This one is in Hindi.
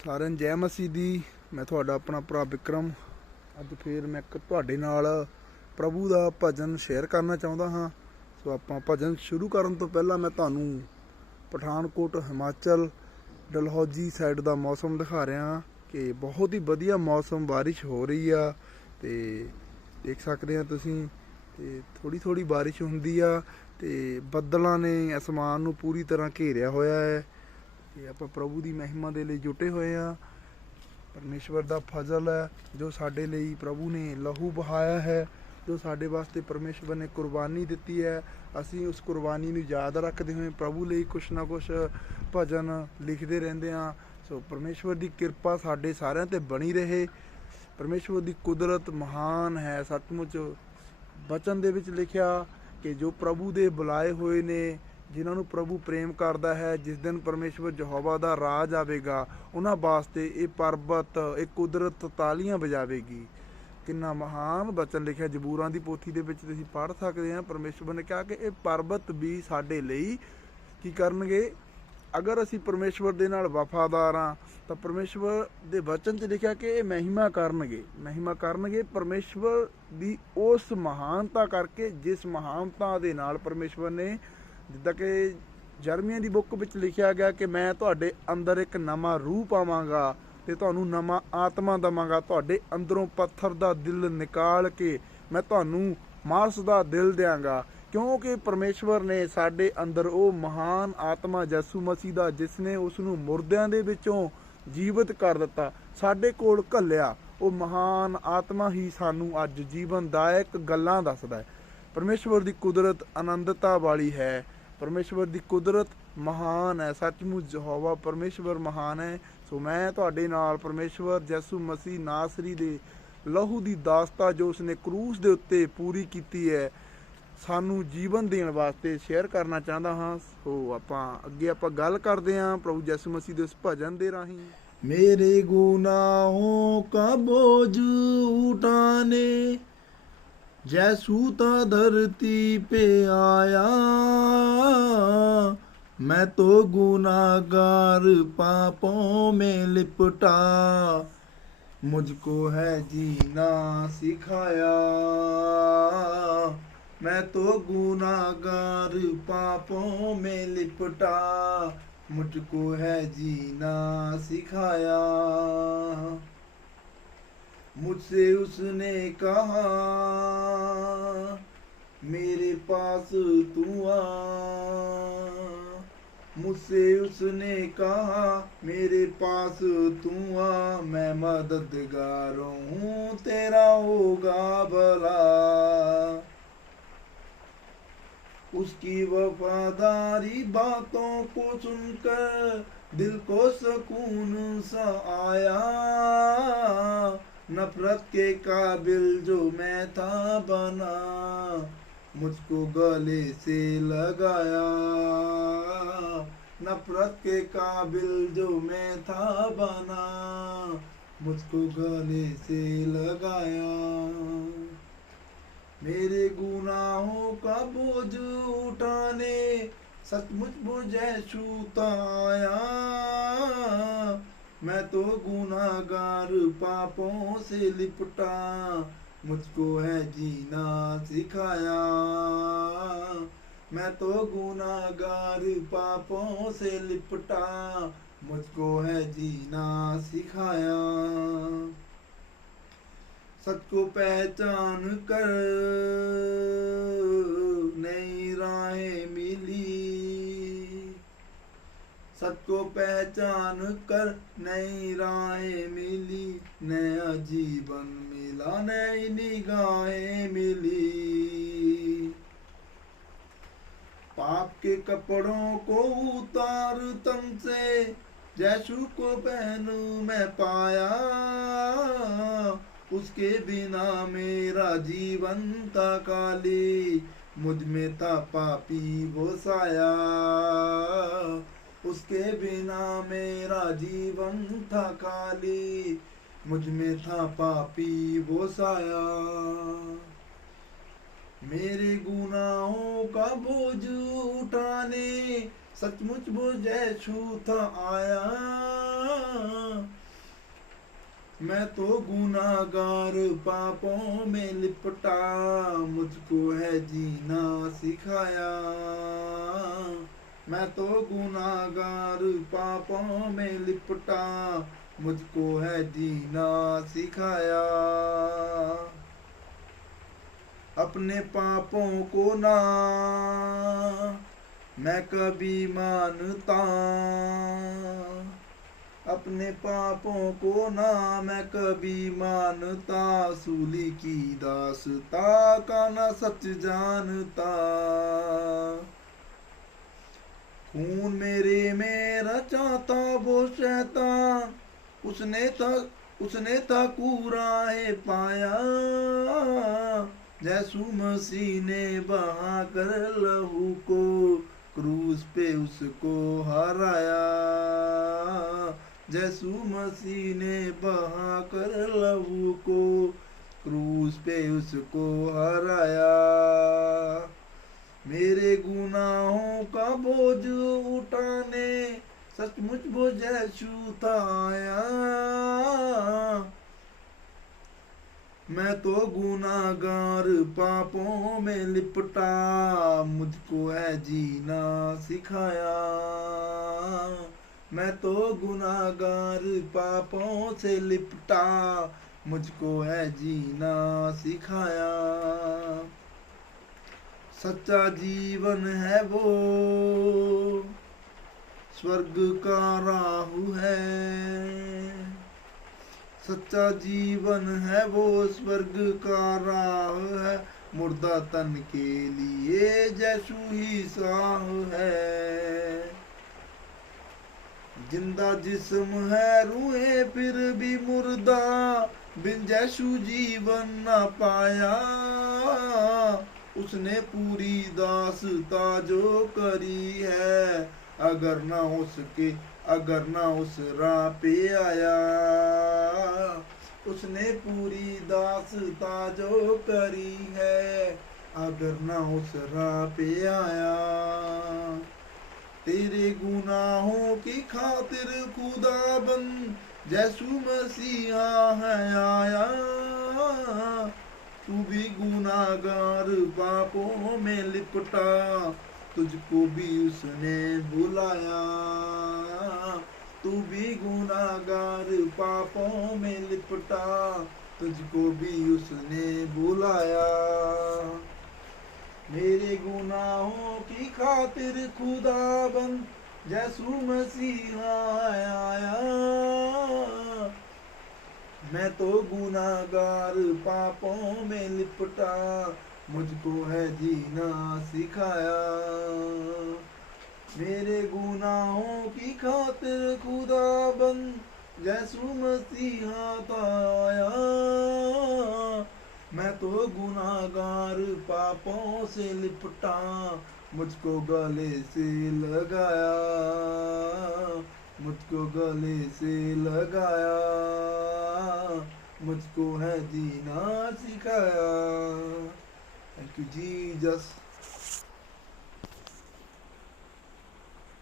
सारे जय मसीह दी। मैं ਤੁਹਾਡਾ अपना भरा विक्रम। ਅੱਜ फिर मैं एक ਤੁਹਾਡੇ ਨਾਲ प्रभु ਦਾ भजन शेयर करना चाਹੁੰਦਾ ਹਾਂ। सो ਆਪਾਂ भजन शुरू ਕਰਨ ਤੋਂ ਪਹਿਲਾਂ मैं ਤੁਹਾਨੂੰ ਪਠਾਨਕੋਟ ਹਿਮਾਚਲ डलहौजी साइड ਦਾ मौसम दिखा ਰਿਹਾ ਹਾਂ कि बहुत ही ਵਧੀਆ मौसम, बारिश हो रही ਆ ਤੇ देख सकते हैं ਤੁਸੀਂ ਤੇ थोड़ी बारिश ਹੁੰਦੀ ਆ ਤੇ ਬੱਦਲਾਂ ਨੇ ਅਸਮਾਨ ਨੂੰ ਪੂਰੀ ਤਰ੍ਹਾਂ ਘੇਰਿਆ ਹੋਇਆ ਹੈ। ਤੇ ਆਪਾਂ ਪ੍ਰਭੂ ਦੀ ਮਹਿਮਾ ਦੇ ਲਈ ਜੁਟੇ ਹੋਏ ਆ। परमेश्वर ਦਾ ਫਜ਼ਲ ਹੈ ਜੋ ਸਾਡੇ ਲਈ ਪ੍ਰਭੂ ਨੇ ਲਹੂ ਬਹਾਇਆ ਹੈ, ਜੋ ਸਾਡੇ ਵਾਸਤੇ ਪਰਮੇਸ਼ਵਰ ਨੇ ਕੁਰਬਾਨੀ ਦਿੱਤੀ ਹੈ। ਅਸੀਂ ਉਸ ਕੁਰਬਾਨੀ ਨੂੰ ਯਾਦ ਰੱਖਦੇ ਹੋਏ ਪ੍ਰਭੂ ਲਈ ਕੁਛ ਨਾ ਕੁਛ ਭਜਨ ਲਿਖਦੇ ਰਹਿੰਦੇ ਹਾਂ। ਸੋ ਪਰਮੇਸ਼ਵਰ ਦੀ ਕਿਰਪਾ ਸਾਡੇ ਸਾਰਿਆਂ ਤੇ ਬਣੀ ਰਹੇ। ਪਰਮੇਸ਼ਵਰ ਦੀ ਕੁਦਰਤ ਮਹਾਨ ਹੈ। ਸੱਚਮੁੱਚ ਬਚਨ ਦੇ ਵਿੱਚ ਲਿਖਿਆ ਕਿ ਜੋ ਪ੍ਰਭੂ ਦੇ ਬੁਲਾਏ ਹੋਏ ਨੇ, ਜਿਨ੍ਹਾਂ ਨੂੰ ਪ੍ਰਭੂ ਪ੍ਰੇਮ ਕਰਦਾ ਹੈ, ਜਿਸ ਦਿਨ ਪਰਮੇਸ਼ਵਰ ਯਹੋਵਾ ਦਾ ਰਾਜ ਆਵੇਗਾ, ਉਹਨਾਂ ਵਾਸਤੇ ਇਹ ਪਰਬਤ, ਇਹ ਕੁਦਰਤ ਤਾਲੀਆਂ ਵਜਾਵੇਗੀ। ਕਿੰਨਾ ਮਹਾਨ ਬਚਨ ਲਿਖਿਆ ਜ਼ਬੂਰਾਂ ਦੀ ਪੋਥੀ ਦੇ ਵਿੱਚ ਤੁਸੀਂ ਪੜ੍ਹ ਸਕਦੇ ਆ। ਪਰਮੇਸ਼ਵਰ ਨੇ ਕਿਹਾ ਕਿ ਇਹ ਪਰਬਤ ਵੀ ਸਾਡੇ ਲਈ ਕੀ ਕਰਨਗੇ। ਅਗਰ ਅਸੀਂ ਪਰਮੇਸ਼ਵਰ ਦੇ ਨਾਲ ਵਫਾਦਾਰ ਹਾਂ ਤਾਂ ਪਰਮੇਸ਼ਵਰ ਦੇ ਵਚਨ 'ਚ ਲਿਖਿਆ ਕਿ ਇਹ ਮਹਿਮਾ ਕਰਨਗੇ ਪਰਮੇਸ਼ਵਰ ਦੀ ਉਸ ਮਹਾਨਤਾ ਕਰਕੇ, ਜਿਸ ਮਹਾਨਤਾ ਦੇ ਨਾਲ ਪਰਮੇਸ਼ਵਰ ਨੇ, ਜਿੱਦਾਂ ਕਿ ਜਰਮੀਆਂ ਦੀ ਬੁੱਕ ਵਿੱਚ ਲਿਖਿਆ ਗਿਆ ਕਿ ਮੈਂ ਤੁਹਾਡੇ ਅੰਦਰ ਇੱਕ ਨਵਾਂ ਰੂਹ ਪਾਵਾਂਗਾ ਅਤੇ ਤੁਹਾਨੂੰ ਨਵਾਂ ਆਤਮਾ ਦੇਵਾਂਗਾ। ਤੁਹਾਡੇ ਅੰਦਰੋਂ ਪੱਥਰ ਦਾ ਦਿਲ ਨਿਕਾਲ ਕੇ ਮੈਂ ਤੁਹਾਨੂੰ ਮਾਂਸ ਦਾ ਦਿਲ ਦਿਆਂਗਾ। ਕਿਉਂਕਿ ਪਰਮੇਸ਼ਵਰ ਨੇ ਸਾਡੇ ਅੰਦਰ ਉਹ ਮਹਾਨ ਆਤਮਾ ਯਿਸੂ ਮਸੀਹ ਦਾ, ਜਿਸ ਨੇ ਉਸ ਨੂੰ ਮੁਰਦਿਆਂ ਦੇ ਵਿੱਚੋਂ ਜੀਵਤ ਕਰ ਦਿੱਤਾ, ਸਾਡੇ ਕੋਲ ਘੱਲਿਆ। ਉਹ ਮਹਾਨ ਆਤਮਾ ਹੀ ਸਾਨੂੰ ਅੱਜ ਜੀਵਨਦਾਇਕ ਗੱਲਾਂ ਦੱਸਦਾ ਹੈ। ਪਰਮੇਸ਼ਵਰ ਦੀ ਕੁਦਰਤ ਆਨੰਦਤਾ ਵਾਲੀ ਹੈ। ਪਰਮੇਸ਼ਵਰ ਦੀ ਕੁਦਰਤ ਮਹਾਨ ਹੈ। ਸੱਚਮੁੱਚ ਯਹੋਵਾ ਪਰਮੇਸ਼ਵਰ ਮਹਾਨ ਹੈ। ਸੋ ਮੈਂ ਤੁਹਾਡੇ ਨਾਲ ਪਰਮੇਸ਼ਵਰ ਯਿਸੂ ਮਸੀਹ ਨਾਸਰੀ ਦੇ ਲਹੂ ਦੀ ਦਾਸਤਾ, ਜੋ ਉਸਨੇ ਕਰੂਸ ਦੇ ਉੱਤੇ ਪੂਰੀ ਕੀਤੀ ਹੈ, ਸਾਨੂੰ ਜੀਵਨ ਦੇਣ ਵਾਸਤੇ ਸ਼ੇਅਰ ਕਰਨਾ ਚਾਹੁੰਦਾ ਹਾਂ। ਸੋ ਆਪਾਂ ਗੱਲ ਕਰਦੇ ਹਾਂ ਪ੍ਰਭੂ ਯਿਸੂ ਮਸੀਹ ਦੇ ਉਸ ਭਜਨ ਦੇ ਰਾਹੀਂ। मेरे गुनाहों का बोझ उठाने जैसू ता धरती पे आया, मैं तो गुनाहगार पापों में लिपटा, मुझको है जीना सिखाया। मैं तो गुनाहगार पापों में लिपटा, मुझको है जीना सिखाया। मुझसे उसने कहा मेरे पास तू आ, मुझसे उसने कहा मेरे पास तू आ, मैं मददगार हूँ तेरा होगा भला। उसकी वफादारी बातों को सुनकर दिल को सुकून सा आया, नफरत के काबिल जो मैं था बना, मुझको गले से लगाया। नफरत के काबिल जो मैं था बना, मुझको गले से लगाया। मेरे गुनाहों का बोझ उठाने सचमुच मुझे छूता आया, मैं तो गुनाहगार पापों से लिपटा, मुझको है जीना सिखाया। मैं तो गुनाहगार पापों से लिपटा, मुझको है जीना सिखाया। सच को पहचान कर नई राहें मिली, सच को पहचान कर नई राहें मिली, नया जीवन मिला, नई निगाहें मिली। पाप के कपड़ों को उतार तन से, यीशु को पहनूं मैं पाया, उसके बिना मेरा जीवन था काली, मुझ में था पापी वो साया। उसके बिना मेरा जीवन था काली, मुझ में था पापी वो साया। मेरे गुनाहों का बोझ उठाने सचमुच मुझे छूता आया, मैं तो गुनाहगार पापों में लिपटा, मुझको है जीना सिखाया। मैं तो गुनाहगार पापों में लिपटा, मुझको है जीना सिखाया। अपने पापों को ना मैं कभी मानता, अपने पापों को ना मैं कभी मानता, सूली की दास्ता का ना सच जानता। खून मेरे में रचाता वो शैतान, उसने था कुराहे पाया। यीशु मसीह ने बहा कर लहू को, क्रूस पे उसको हराया। यीशु मसीह ने बहा कर लहू को, क्रूस पे उसको हराया। मेरे गुनाहों का बोझ उठाने सचमुच वो यीशु था आया। मैं तो गुनाहगार पापों में लिपटा, मुझको है जीना सिखाया। मैं तो गुनाहगार पापों से लिपटा, मुझको है जीना सिखाया। सच्चा जीवन है वो, स्वर्ग का राहु है। सच्चा जीवन है वो, स्वर्ग का राह है। मुर्दा तन के लिए यीशु ही साह है। जिंदा जिस्म है रूहे फिर भी मुर्दा, बिन यीशु जीवन न पाया। उसने पूरी दास्ता जो करी है, अगर ना उस राह पे आया। उसने पूरी दास्ता जो करी है, अगर ना उस राह पे आया। तेरे गुनाहों की खातिर खुदाबंद यीशु मसीहा है आया। तू भी गुनाहगार पापों में लिपटा, तुझको भी उसने बुलाया। तू भी गुनाहगार पापों में लिपटा, तुझको भी उसने बुलाया। मेरे गुनाहों की खातिर खुदाबंद यीशु मसीहा आया। मैं तो गुनाहगार पापों में लिपटा, मुझको है जीना सिखाया। मेरे गुनाहों की खातिर खुदाबंद यीशु मसीहा आया। मैं तो गुनाहगार पापों से लिपटा, मुझको गले से लगाया। मुझको गले से लगाया, मुझको है जीना सिखाया। Thank you Jesus.